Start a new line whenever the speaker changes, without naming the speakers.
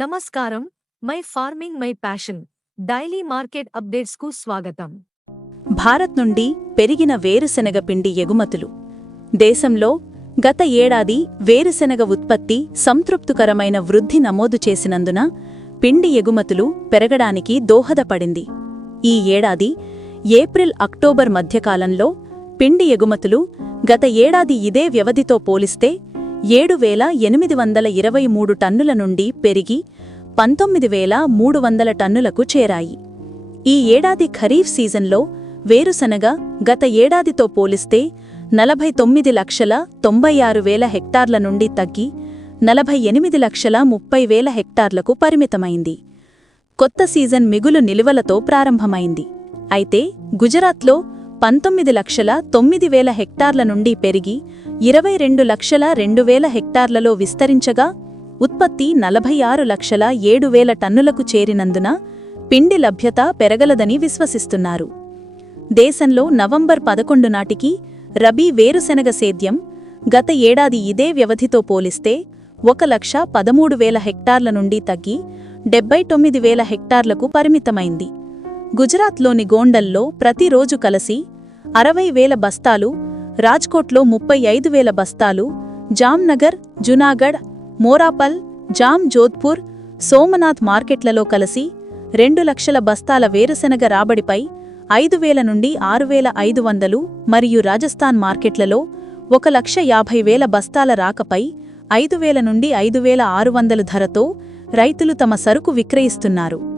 నమస్కారం. My farming my passion. Daily market అప్డేట్స్కు స్వాగతం.
భారత్ నుండి పెరిగిన వేరుశెనగ పిండి ఎగుమతులు. దేశంలో గత ఏడాది వేరుశెనగ ఉత్పత్తి సంతృప్తికరమైన వృద్ధి నమోదు చేసినందున పిండి ఎగుమతులు పెరగడానికి దోహదపడింది. ఈ ఏడాది ఏప్రిల్ అక్టోబర్ మధ్యకాలంలో పిండి ఎగుమతులు గత ఏడాది ఇదే వ్యవధితో పోలిస్తే ఏడు వేల ఎనిమిది వందల ఇరవై మూడు టన్నుల నుండి పెరిగి పంతొమ్మిది వేల మూడు వందల టన్నులకు చేరాయి. ఈ ఏడాది ఖరీఫ్ సీజన్లో వేరుశనగ గత ఏడాదితో పోలిస్తే నలభై తొమ్మిది లక్షల తొంభై ఆరు వేల హెక్టార్ల నుండి తగ్గి నలభై ఎనిమిది లక్షల ముప్పై వేల హెక్టార్లకు పరిమితమైంది. కొత్త సీజన్ మిగులు నిలువలతో ప్రారంభమైంది. అయితే గుజరాత్లో పంతొమ్మిది లక్షల తొమ్మిది వేల హెక్టార్ల నుండి పెరిగి ఇరవై రెండు లక్షల రెండు వేల హెక్టార్లలో విస్తరించగా ఉత్పత్తి నలభై ఆరు లక్షల ఏడు వేల టన్నులకు చేరినందున పిండి లభ్యత పెరగలదని విశ్వసిస్తున్నారు. దేశంలో నవంబర్ పదకొండు నాటికి రబీ వేరుశెనగ సేద్యం గత ఏడాది ఇదే వ్యవధితో పోలిస్తే ఒక లక్ష పదమూడు వేల హెక్టార్ల నుండి తగ్గి డెబ్బై తొమ్మిది వేల హెక్టార్లకు పరిమితమైంది. గుజరాత్లోని గోండల్లో ప్రతిరోజు కలసి అరవై వేల బస్తాలు రాజ్కోట్లో ముప్పై ఐదు వేల బస్తాలు జామ్నగర్ జునాగఢ్ మోరాపల్ జామ్ జోధ్పూర్ సోమనాథ్ మార్కెట్లలో కలిసి రెండు లక్షల బస్తాల వేరుశెనగ రాబడిపై ఐదు వేల నుండి ఆరు వేల ఐదు వందలు మరియు రాజస్థాన్ మార్కెట్లలో ఒక లక్ష యాభై వేల బస్తాల రాకపై ఐదు వేల నుండి ఐదు వేల ఆరు వందలు ధరతో రైతులు తమ సరుకు విక్రయిస్తున్నారు.